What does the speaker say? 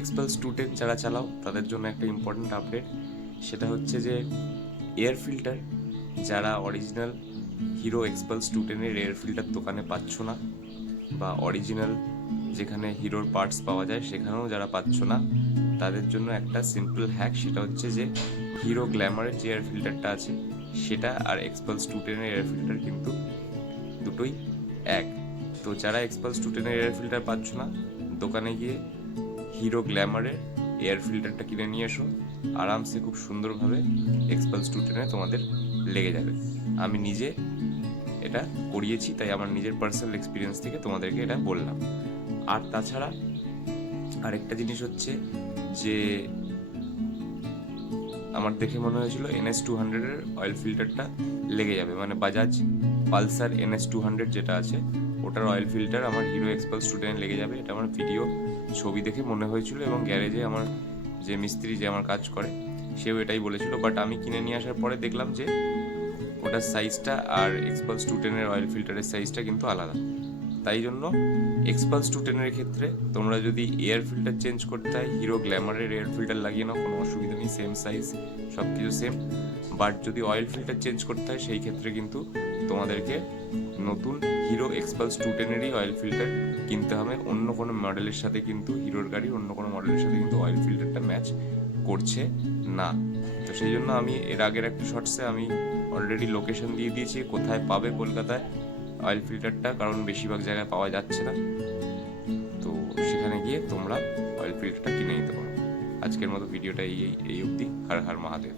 Xpulse 210 যারা চালাও তাদের জন্য একটা ইম্পর্ট্যান্ট আপডেট, সেটা হচ্ছে যে এয়ার ফিল্টার যারা অরিজিনাল হিরো এক্সপালস 210-এর এয়ার ফিল্টার দোকানে পাচ্ছ না, বা অরিজিনাল যেখানে হিরোর পার্টস পাওয়া যায় সেখানেও যারা পাচ্ছ না, তাদের জন্য একটা সিম্পল হ্যাক, সেটা হচ্ছে যে হিরো গ্ল্যামারের যে এয়ার ফিল্টারটা আছে সেটা আর এক্সপালস 210-এর এয়ার ফিল্টার কিন্তু দুটোই এক। তো যারা এক্সপালস 210-এর এয়ার ফিল্টার পাচ্ছ না, দোকানে গিয়ে হিরো গ্ল্যামারের এয়ার ফিল্টারটা কিনে নিয়ে এসো, আরামসে খুব সুন্দরভাবে এক্সপালস 210-এ তোমাদের লেগে যাবে। আমি নিজে এটা করিয়েছি, তাই আমার নিজের পার্সোনাল এক্সপিরিয়েন্স থেকে তোমাদেরকে এটা বললাম। আর তাছাড়া আরেকটা জিনিস হচ্ছে যে আমার দেখে মনে হয়েছিল NS200-এর অয়েল ফিল্টারটা লেগে যাবে, মানে বাজাজ পালসার NS200 যেটা আছে ওটার অয়েল ফিল্টার আমার হিরো এক্সপালস 210 লেগে যাবে, এটা আমার ভিডিও ছবি দেখে মনে হয়েছিল, এবং গ্যারেজে আমার যে মিস্ত্রি যে আমার কাজ করে সেও এটাই বলেছিল। বাট আমি কিনে নিয়ে আসার পরে দেখলাম যে ওটার সাইজটা আর এক্সপালস 210-এর অয়েল ফিল্টারের সাইজটা কিন্তু আলাদা। তাই জন্য এক্সপালস 210-এর ক্ষেত্রে তোমরা যদি এয়ার ফিল্টার চেঞ্জ করতে হয়, হিরো গ্ল্যামারের এয়ার ফিল্টার লাগিয়ে নাও, কোনো অসুবিধা নেই, সেম সাইজ, সব কিছু সেম। বাট যদি অয়েল ফিল্টার চেঞ্জ করতে হয় সেই ক্ষেত্রে কিন্তু তোমাদেরকে নতুন হিরো এক্সপালস 210-এরই অয়েল ফিল্টার কিনতে হবে। অন্য কোনো মডেলের সাথে কিন্তু, হিরোর গাড়ির অন্য কোনো মডেলের সাথে কিন্তু অয়েল ফিল্টারটা ম্যাচ করছে না। তো সেই জন্য আমি এর আগের একটা শর্টসে আমি অলরেডি লোকেশন দিয়ে দিয়েছি কোথায় পাবে কলকাতায় অয়েল ফিল্টারটা, কারণ বেশিরভাগ জায়গায় পাওয়া যাচ্ছে না। তো সেখানে গিয়ে তোমরা অয়েল ফিল্টারটা কিনে নিতে পারো। আজকের মতো ভিডিওটা এই অবধি। হর হর মহাদেব।